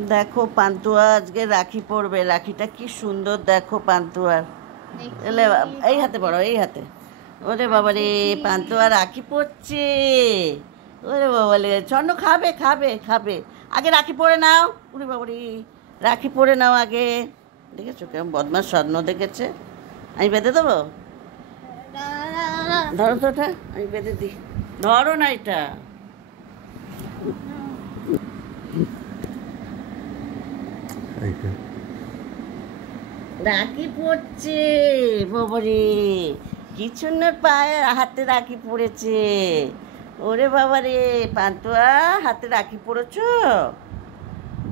দেখো পান্তুয়া আজকে রাখি পরবে, রাখিটা কি সুন্দর দেখো পান্তুয়ার। এলে এই হাতে পড়ো, এই হাতে। ওরে বাবা রে, পান্তুয়া রাখি পরছে। ওরে বাবা রে, স্বর্ণ খাবে খাবে খাবে, আগে রাখি পরে নাও। ওরে বাবা রে, রাখি পরে নাও আগে। দেখেছো কেমন বদমাস, স্বর্ণ দেখেছে। আমি বেঁধে দেবো, ধরো তো ওটা, আমি বেঁধে দিই। ধরো না এটা। রাখি পড়ছে বাবারে, কি সুন্দর পায়ে হাতে রাখি পড়েছে। ওরে বাবারে, পান্তুয়া হাতে রাখি পড়েছ।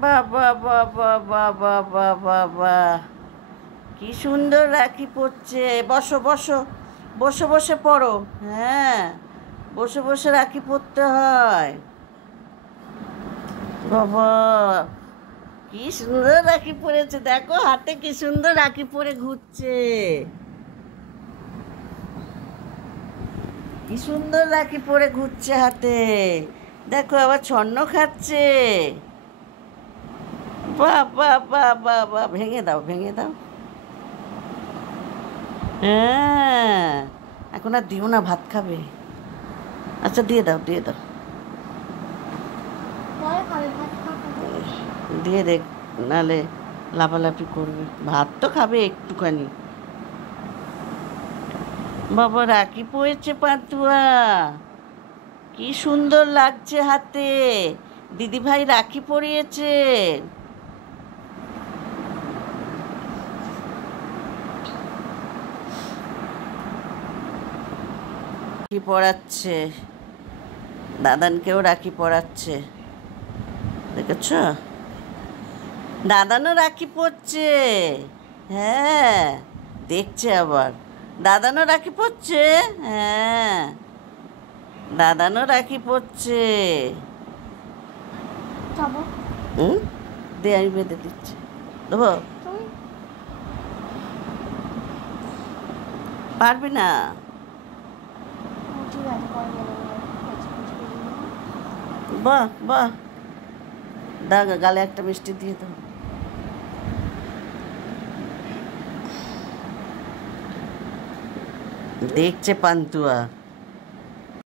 বাবা বাবা বাবা বাবা বা, কি সুন্দর রাখি পড়ছে। বসো বসো, বসে বসে পড়ো। হ্যাঁ, বসে বসে রাখি পড়তে হয়। বাবা, কি সুন্দর রাখি পরেছে, দেখো হাতে কি সুন্দর রাখি পরে ঘুরছে। কি সুন্দর রাখি পরে ঘুরছে হাতে। দেখো আবার স্বর্ণ খাচ্ছে। বাহ বাহ বাহ বাহ বাহ, ভেঙে দাও ভেঙে দাও। হ্যাঁ, এখন আর দিও না, ভাত খাবে। আচ্ছা দিয়ে দাও দিয়ে দাও, দিয়ে দেখ, নালে লাফালাফি করবে। ভাত তো খাবে একটুখানি। বাবা রাখি পড়েছে পান্তুয়া, কি সুন্দর লাগছে হাতে। দিদিভাই রাখি পরিয়েছে। রাখি পরাচ্ছে, দাদানকেও রাখি পরাচ্ছে, দেখেছ? দাদানও রাখি পরছে। হ্যাঁ, দেখছে আবার। দাদানও রাখি পরছে। হ্যাঁ, দাদানও রাখি পরছে। হুম, দে আমি বেঁধে দিচ্ছি, দেবো? পারবি না। বাহ বাহ, দাও গালে একটা মিষ্টি দিয়ে দাও। দেখছে পান্তুয়া।